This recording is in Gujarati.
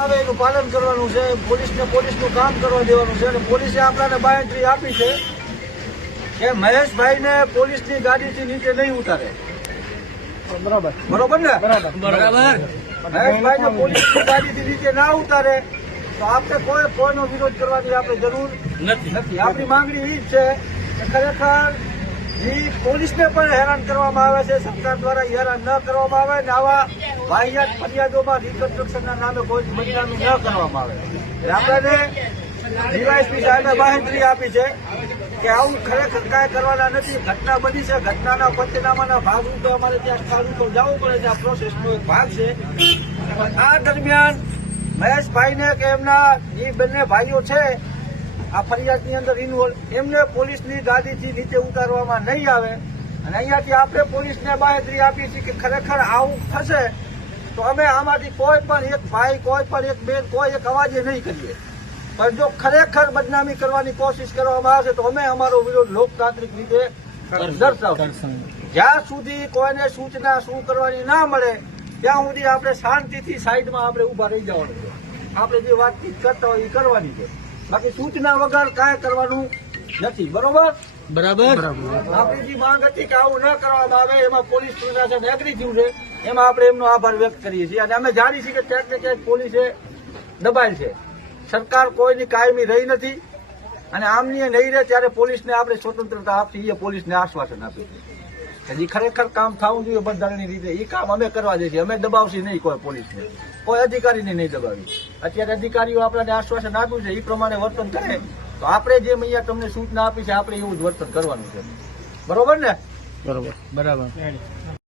હવે એનું પાલન કરવાનું છે, પોલીસનું કામ કરવા દેવાનું છે અને પોલીસે આપણાને બાંયધરી આપી છે કે મહેશભાઈને પોલીસની ગાડીથી નીચે નહીં ઉતારે. બરોબર ને? મહેશભાઈને પોલીસની ગાડીથી નીચે ના ઉતારે તો આપણે કોઈનો વિરોધ કરવાની આપણે જરૂર નથી. આપણી માંગણી એ જ છે કે ખરેખર જે પોલીસને પણ હેરાન કરવામાં આવે છે, સરકાર દ્વારા હેરાન ન કરવામાં આવે ને આવા વાહિયાત ફરિયાદોમાં રિકન્સ્ટ્રક્શનના નામે કોઈ બદનામી ન કરવામાં આવે. આપણને ડીવાયએસપી સાહેબે બાંહેધરી આપી છે કે આવું ખરેખર કાંઈ કરવાના નથી. ઘટના બની છે, ઘટનાના પંચનામાના ભાગરૂપે અમારે ત્યાં સ્થળ ઉપર જવું પડે છે. આ પ્રોસેસનો એક ભાગ છે. આ દરમિયાન મહેશભાઈને કે એમના જે બંને ભાઈઓ છે આ ફરિયાદની અંદર ઇન્વોલ્વ, એમને પોલીસની ગાડીથી નીચે ઉતારવામાં નહીં આવે. અને અહીંયાથી આપણે પોલીસને બાંહેધરી આપી છે કે ખરેખર આવું થશે તો અમે આમાંથી કોઈ પણ એક ભાઈ, કોઈ પણ એક બેન, કોઈ એક અવાજે નહીં કરીએ. પણ જો ખરેખર બદનામી કરવાની કોશિશ કરવામાં આવશે તો અમે અમારો વિરોધ લોકતાંત્રિક રીતે દર્શાવશું. જ્યાં સુધી કોઈને સૂચના શું કરવાની ના મળે ત્યાં સુધી આપણે શાંતિથી સાઈડમાં આપણે ઉભા રહી જવાનું છે. આપણે જે વાતચીત કરતા હોય એ કરવાની છે, બાકી સૂચના વગર કાંઈ કરવાનું નથી. બરોબર? આપણી જે માંગ હતી કે આવું ન કરવામાં આવે એમાં પોલીસ પ્રશાસન એગ્રી થયું છે, એમાં આપણે એમનો આભાર વ્યક્ત કરીએ છીએ. અને અમે જાણીએ છીએ કે ક્યાંક ને ક્યાંક પોલીસે દબાયેલ છે. સરકાર કોઈની કાયમી રહી નથી અને આમની નહીં રહે ત્યારે પોલીસને આપણે સ્વતંત્રતા આપી, એ પોલીસને આશ્વાસન આપ્યું છે. હજી ખરેખર કામ થવું જોઈએ બંધારણની રીતે, એ કામ અમે કરવા દે છીએ. અમે દબાવશી નહીં કોઈ પોલીસને, કોઈ અધિકારીને નહીં દબાવી. અત્યારે અધિકારીઓ આપણને આશ્વાસન આપ્યું છે એ પ્રમાણે વર્તન કરે તો આપણે જે અહીંયા તમને સૂચના આપી છે આપણે એવું જ વર્તન કરવાનું છે. બરોબર ને? બરાબર.